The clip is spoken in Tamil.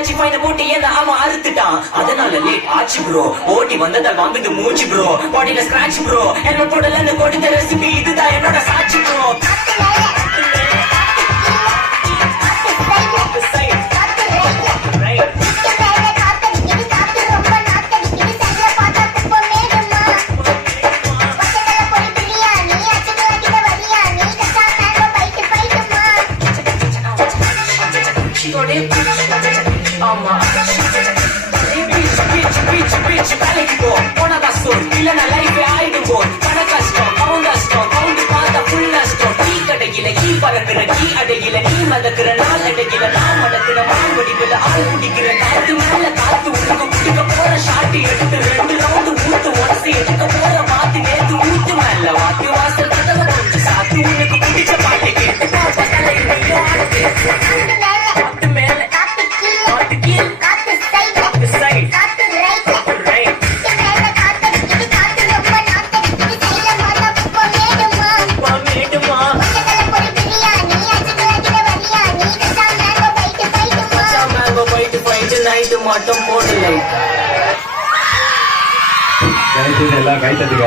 வச்சு பையனை போட்டு என்ன அவன் அறுத்துட்டான். அதனால லேட் ஆச்சு ப்ரோ. ஓட்டி வந்ததால் வாங்குது மூச்சு ப்ரோ. பாடியில ஸ்கிராட்ச் ப்ரோ. ஹெல்மெட் போடலன்னு கொடுத்த ரெசிபி இதுதான் என்னோட சாட்சி ப்ரோ. ஆமா வேலைக்கு போ போனதா சொல் இல்லைன்னா லைஃப் ஆயிடும் போல். பண கஷ்டம் கவுண்ட் கஷ்டம் கவுண்ட் பார்த்தா ஃபுல் நஷ்டம். டீ கடையில கீ பறக்குற கீ அடையில நீ மதக்குற நாள் அடையில நான் மடக்குற மால் வடிவில் ஆள் குடிக்கிற காத்து மேல காத்து உனக்கு குடிக்க போற ஷாட்டு எடுத்து 2 ரவுண்டு ஊத்து உடச்சு எடுக்க போற மாத்து நேத்து ஊத்து மேல வாத்து வாசல் கதவை கொஞ்சம் சாத்து உனக்கு பிடிச்ச பாட்டு கேட்டு பாப்பா தலையிலையும் ஆட்டு மேல காத்து கீழ் காத்து சைட் மட்டும் போடலை. எல்லாம் கை தட்டுங்க.